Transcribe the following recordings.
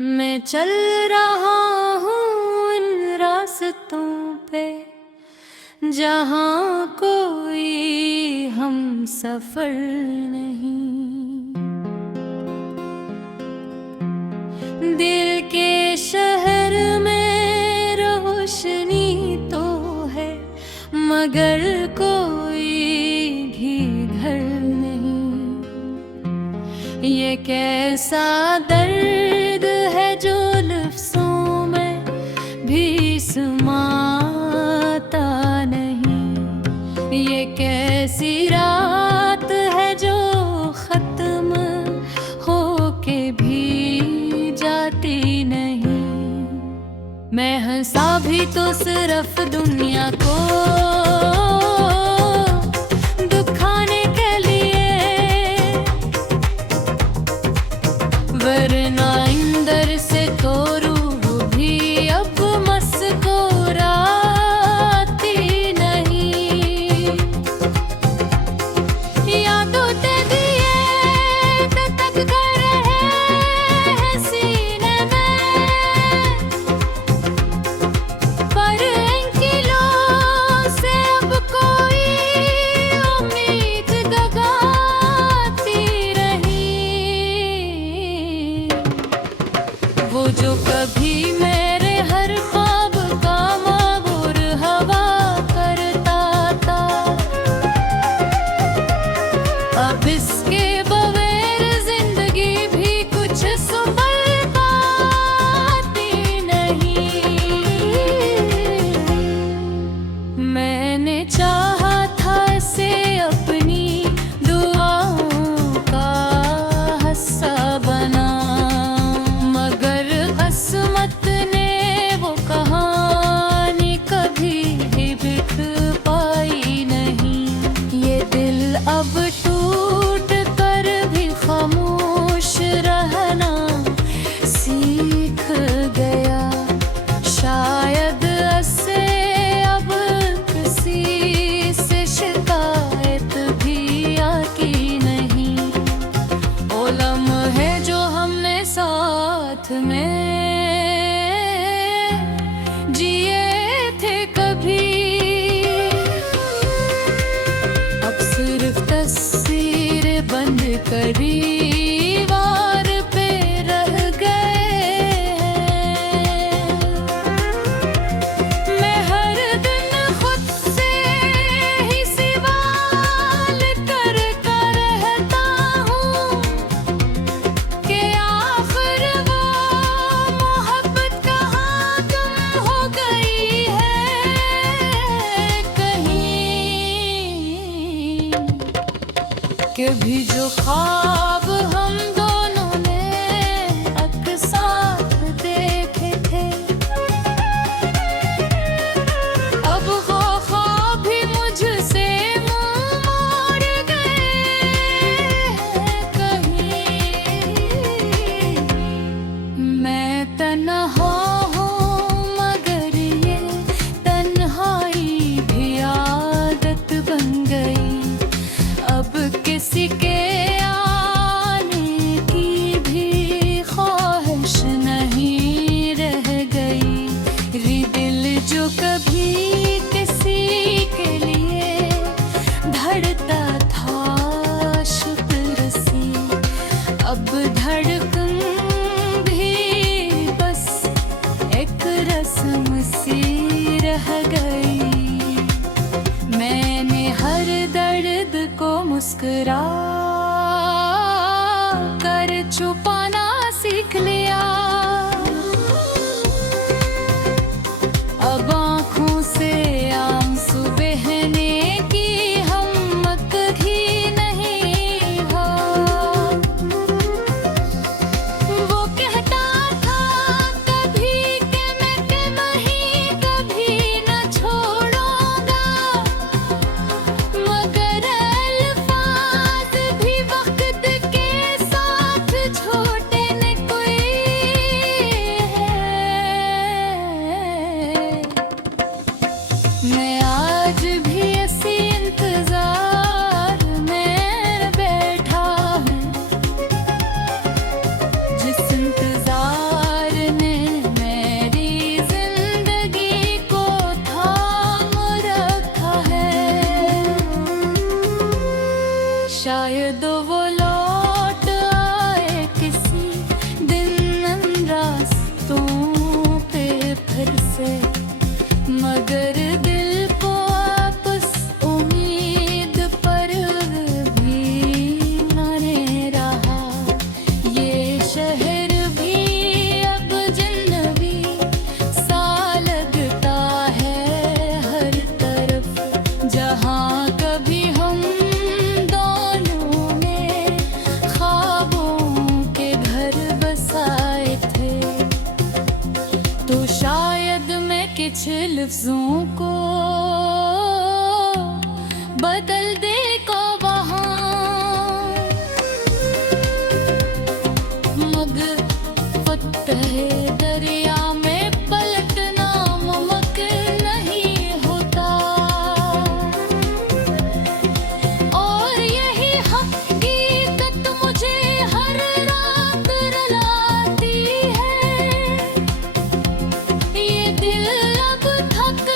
मैं चल रहा हूँ इन रास्तों पे जहाँ कोई हम सफर नहीं। दिल के शहर में रोशनी तो है मगर कोई भी घर नहीं। ये कैसा दर्द है जो लफ्ज़ों में भी समाता नहीं। ये कैसी रात है जो ख़त्म होके भी जाती नहीं। मैं हंसा भी तो सिर्फ दुनिया को दुखाने के लिए, वरना अंदर से तो रूह भी अब मस्कुराती नहीं। यादों ते दिए तक कर रहे हैं सीने में, पर इन किलों से अब कोई उम्मीद जगाती रही। वो जो कभी मेरे हर ख्वाब का माबूर हवा करता था, अब इसके बगैर जिंदगी भी कुछ संभल पाती नहीं। मैंने चाहा था इसे अपनी दुआओं का हिस्सा बना, मगर किस्मत ने वो कहानी कभी भी लिख पाई नहीं। ये दिल अब टूट कर भी खामोश रहना सीख गया। शायद ऐसे अब किसी से शिकायत भी आती नहीं। वो लम्हे जो हमने साथ में जिए थे कभी, अब सिर्फ तस्वीर बंद करी दीवार पे रह गए हैं। मैं हर दिन खुद से ही सवाल करता रहता हूँ कि आखिर वो मोहब्बत कहाँ गुम हो गई है कहीं। कभी जो ख्वाब हम दोनों ने एक साथ देखे थे, अब वो ख्वाब भी मुझसे मुँह मोड़ गए हैं कहीं। मैं तन्हा हूँ मगर ये तन्हाई भी आदत बन गई। अब किसी के आने की भी ख्वाहिश नहीं रह गई। रे दिल जो कभी किसी के लिए धड़ता था शुक्र से, अब धड़कन भी बस कुछ लफ्जों को बदल दे को वहाँ, मगर फतह दरिया में पलटना मुमकिन नहीं होता। और यही हकीकत मुझे हर रात रुलाती है। ये दिल अब थक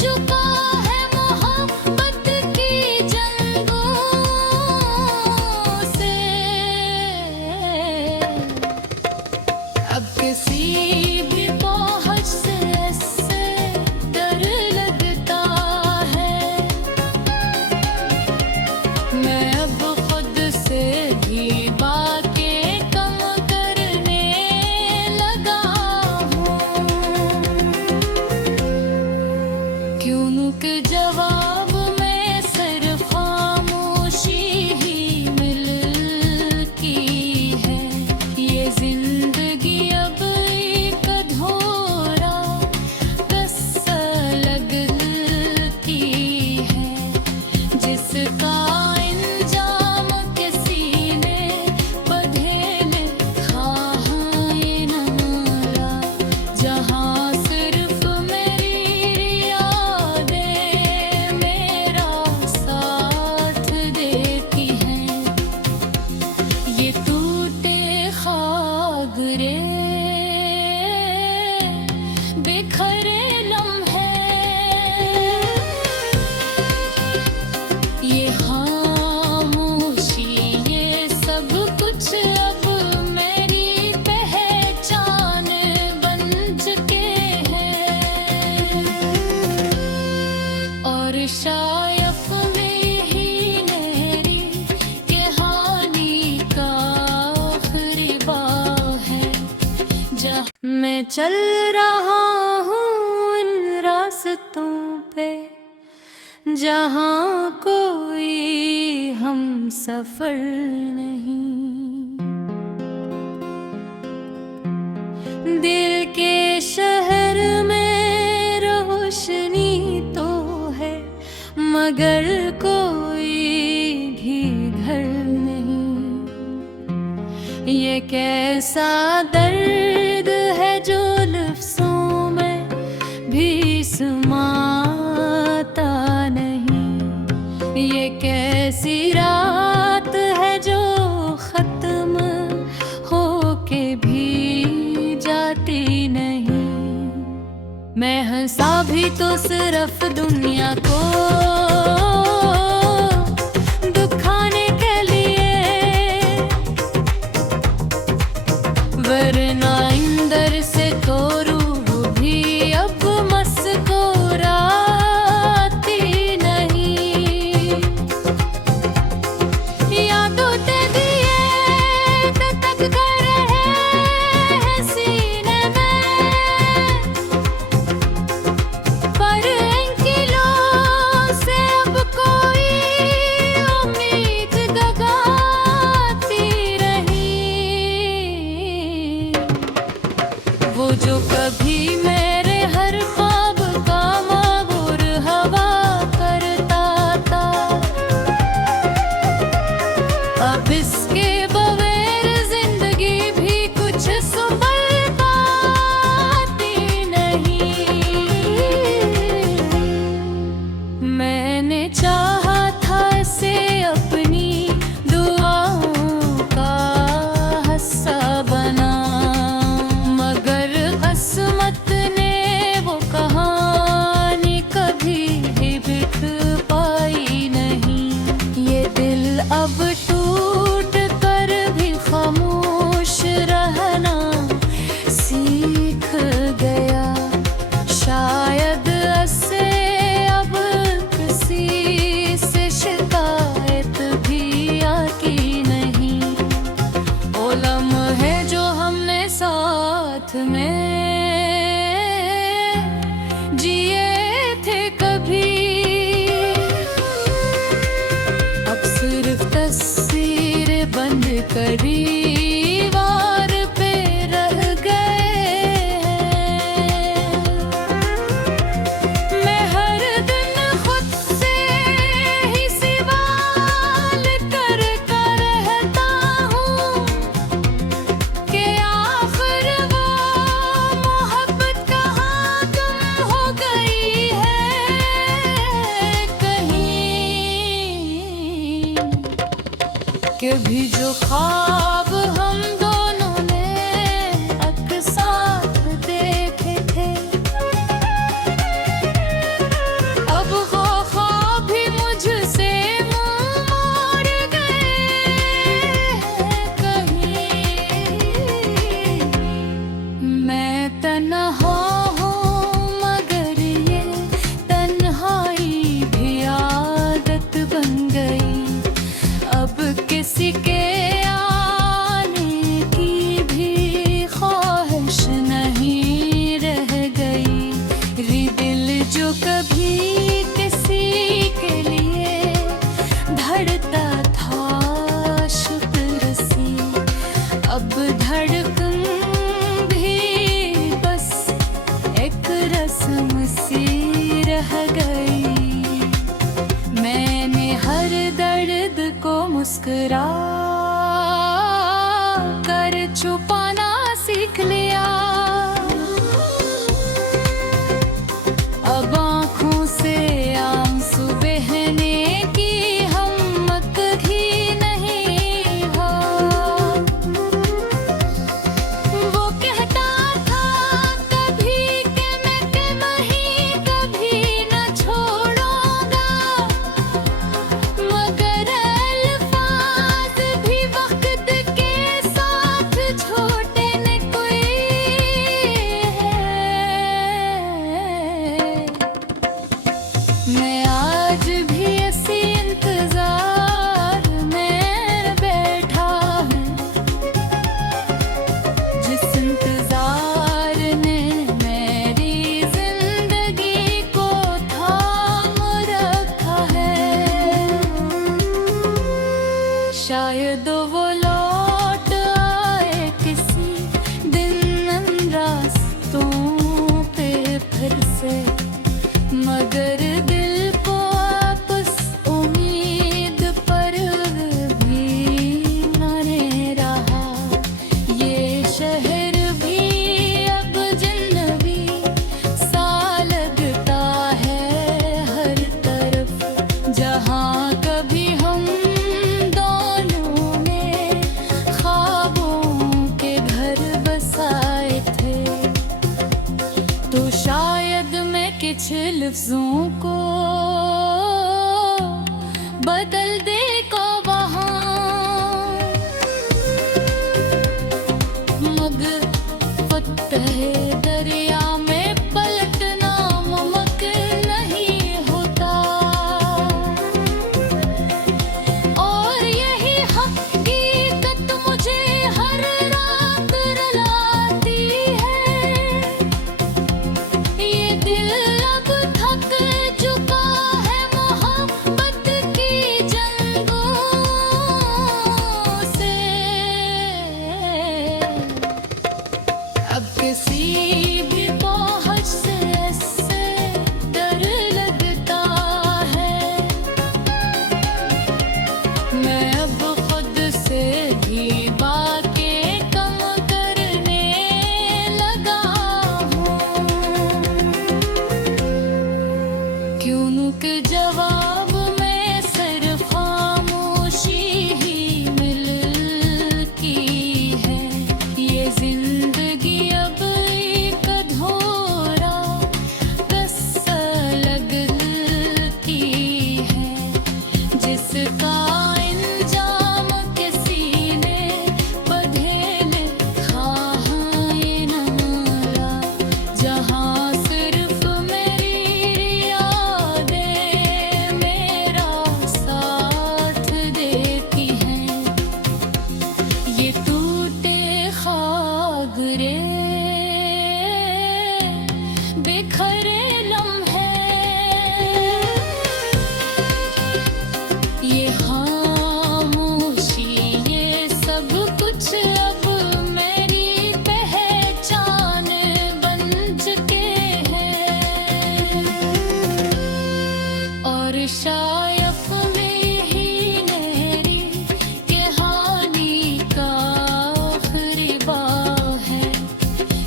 चुका है मोहब्बत की जंगों से। अब किसी भी पहुंच से इससे डर लगता है। मैं अब खुद से भी बातें कम करने लगा हूँ, क्यों के जवाब में सिर्फ खामोशी ही मिलती है। ये जिंदगी अब एक अधूरा किस्सा लगती है, जिसका इंजाम किसी ने बदल लिखा है नारा। जहाँ सिर्फ मेरी यादें मेरा साथ देती हैं। ये टूटे खागरे बिखरे लम्हे, ये खामोशी, ये सब कुछ अब मेरी पहचान बन चुके हैं। और शायद में ही मेरी कहानी का आखिरी बार है, जहाँ मैं चल रहा हूँ इन रास्तों पे, जहाँ कोई हम सफर नहीं। दिल के शहर में रोशनी तो है, मगर कोई भी घर नहीं। ये कैसा दर्द है जो लफ्जों में भी समाता नहीं। ये कैसी रात है जो खत्म होके भी जाती नहीं। मैं हंसा भी तो सिर्फ दुनिया को दुखाने के लिए, वरना अंदर से तो रूह भी अब मुस्कुराती नहीं। यादों ते दिए तक कर रहे हैं सीने में, पर इनकी लो से अब कोई उम्मीद जगाती रही। वो जो कभी मेरे हर ख्वाब का माबूर हवा करता था, अब इसके बगैर जिंदगी भी कुछ संभल पाती नहीं। मैंने चाहा था इसे अपनी दुआओं का हिस्सा बना, मगर किस्मत ने वो कहानी कभी भी लिख पाई नहीं। ये दिल अब टूट कर भी खामोश रहना सीख गया। शायद ऐसे अब किसी से शिकायत भी आती नहीं। वो लम्हे जो हमने साथ में जिए थे कभी, अब सिर्फ तस्वीर बंद कर दीवार पे रह गए हैं। ख्वाब हम दोनों ने साथ देखे थे, अब वो ख्वाब भी मुझसे मुँह मोड़ गए कहीं। मैं तन्हा हूँ मगर ये तन्हाई भी आदत बन गई, अब किसी के आने की भी ख्वाहिश नहीं रह गई। दिल जो कभी किसी के लिए धड़ता था शुक्र सी, अब धड़कन भी बस एक रस्म सी रह गई। मैंने हर दर्द को मुस्कुरा कर छुपाना सीख लिया, अब आँखों से आंसू बहने की हिम्मत ही नहीं हो। वो कहता था कभी कि मैं तुम्हें कभी न छोड़ूंगा, मगर अल्फाज भी वक्त के साथ छोटे न कोई है। मैं आज भी इसी इंतजार में बैठा हूँ, जिस इंतजार ने मेरी जिंदगी को थाम रखा है। शायद वो लौट आए किसी दिन इन रास्तों पे फिर से, मगर दिल को आपस उम्मीद पर भी मरे रहा। ये शहर भी अब जिन्नवी सा लगता है हर तरफ, जहाँ कभी हम दोनों ने ख्वाबों के घर बसाए थे। तो शायद मैं कुछ लफ्जों को बदल दे को वहाँ, मगर फतह दरिया में पलटना मुमकिन नहीं होता। और यही हकीकत मुझे हर रात रुलाती है। ये दिल अब थक चुका है मोहब्बत की जंगों से, अब किसी भी पहुँच से इससे डर लगता है। मैं अब खुद से भी बातें कम करने लगा हूँ, क्यों के जवाब में सिर्फ खामोशी ही मिलती है। ये जिंदगी अब एक अधूरा किस्सा लगती है, जिसका इंजाम किसी ने बदल खाए न मिला, जहाँ सिर्फ मेरी यादें मेरा साथ देती हैं। ये टूटे खागरे बिखरे लम्हे, ये खामोशी ये सब कुछ अब मेरी पहचान बन चुके हैं। और शायद में ही मेरी कहानी का आखिरी बार है,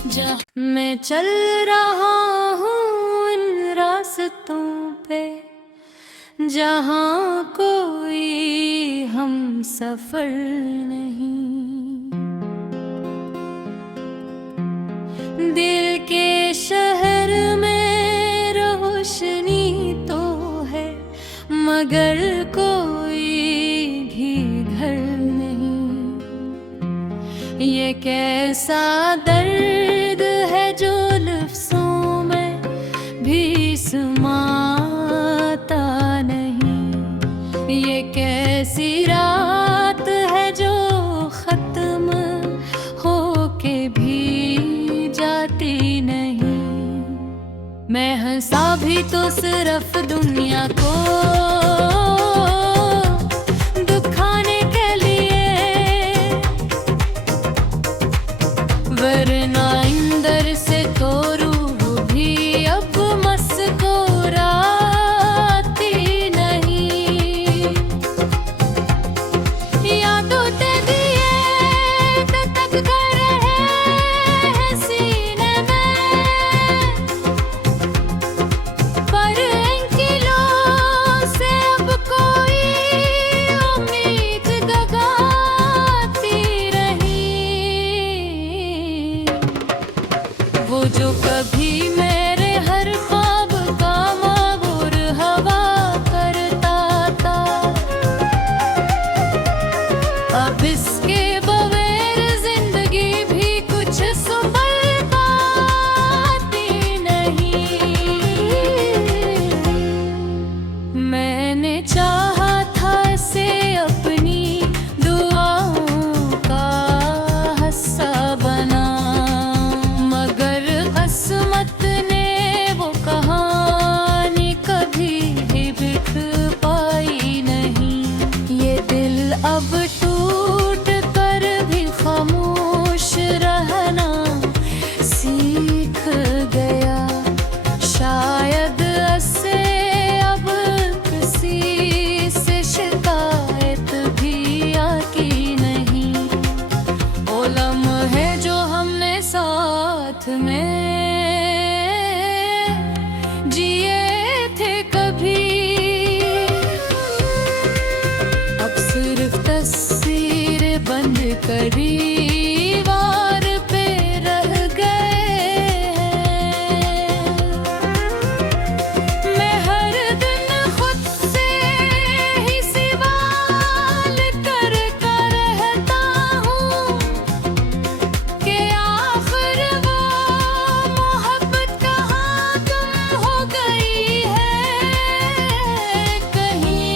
जहाँ मैं चल रहा हूँ इन रास्तों पे, जहाँ कोई हम सफर नहीं। दिल के शहर में रोशनी तो है, मगर कोई भी घर नहीं। ये कैसा दर्द है जो लफ्ज़ों में भी समाता नहीं। ये कैसी रात है जो ख़त्म होके भी जाती नहीं। मैं हंसा भी तो सिर्फ दुनिया को दुखाने के लिए, वरना अंदर से तो रूह भी अब मुस्कुराती नहीं। यादों ते दिए तक कर रहे हैं सीने में, पर इनकी लो से अब कोई उम्मीद जगाती रही। वो जो कभी मेरे हर ख्वाब का माबूर हवा करता था, अब इसके बगैर जिंदगी भी कुछ संभल पाती नहीं। मैंने चाहा था इसे अपनी दुआओं का हिस्सा बना, मगर किस्मत ने वो कहानी कभी भी लिख पाई नहीं। ये दिल अब टूट कर भी खामोश रहना सीख गया। शायद ऐसे अब किसी से शिकायत भी आती नहीं। वो लम्हे जो हमने साथ में जिए थे कभी, अब सिर्फ तस्वीर बंद कर दीवार पे रह गए हैं। मैं हर दिन खुद से ही सवाल करता रहता हूँ कि आखिर वो मोहब्बत कहाँ गुम हो गई है कहीं।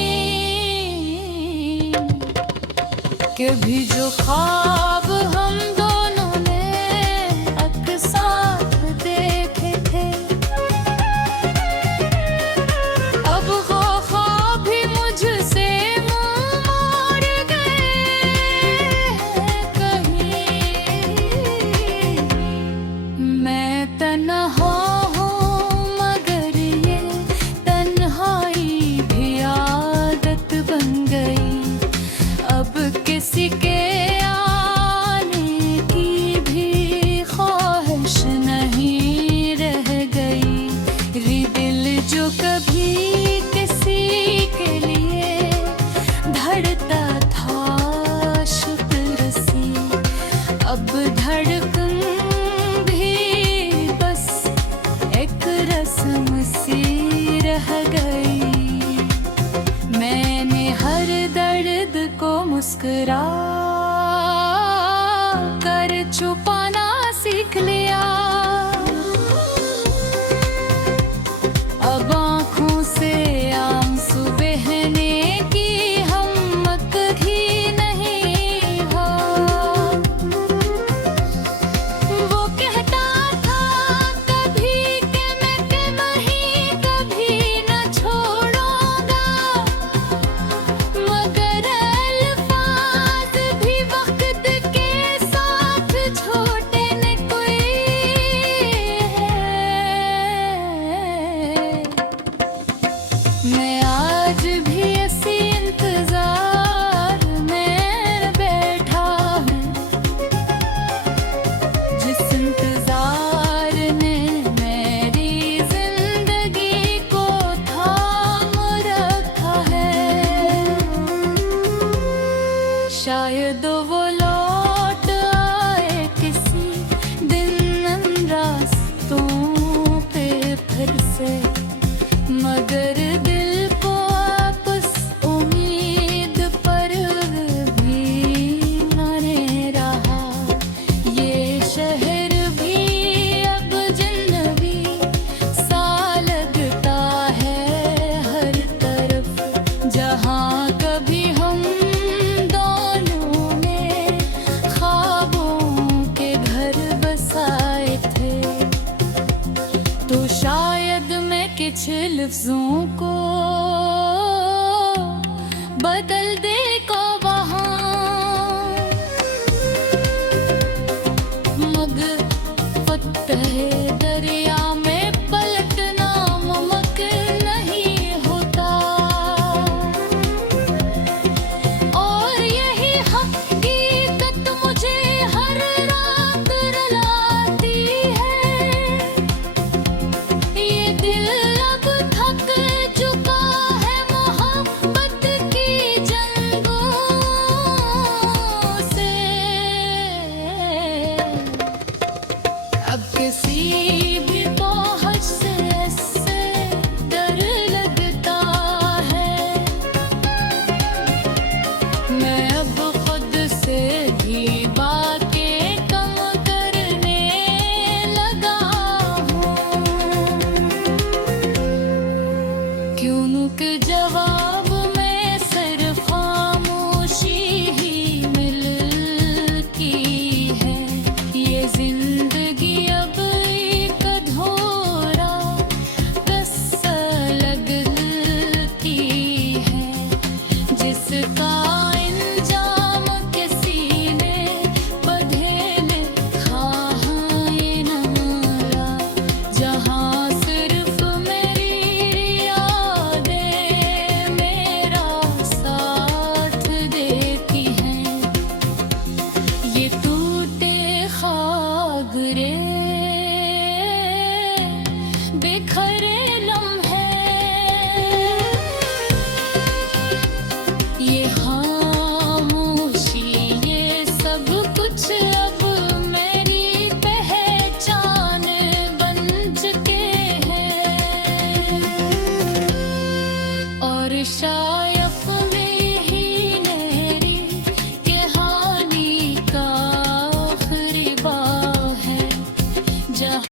कभी जो ख्वाब हम दोनों ने एक साथ देखे थे, अब वो ख्वाब भी मुझसे मुँह मोड़ गए हैं कहीं। मैं तन्हा हूँ मगर ये तन्हाई भी आदत बन गई। अब किसी के आने की भी ख्वाहिश नहीं रह गई। रे दिल जो कभी किसी के लिए धड़ता था शुक्र से, अब धड़कन भी बस लफ्जों को बदल दे को वहाँ मग फतह दरिया में पलटना मुमकिन नहीं होता और यही हकीकत मुझे हर रात रुलाती है ये दिल अब थक चुका है मोहब्बत की जंगों से अब किसी भी पहुंच से इससे डर लगता है मैं अब खुद से भी बातें कम करने लगा हूँ क्यों के जवाब में सिर्फ खामोशी ही मिलती है ये जिंदगी अब एक अधूरा किस्सा लगती है जिसका इंजाम किसी ने बधेल खाए नाला जहाँ सिर्फ मेरी यादें मेरा साथ देती हैं ये टूटे ख्वाब रे बिखर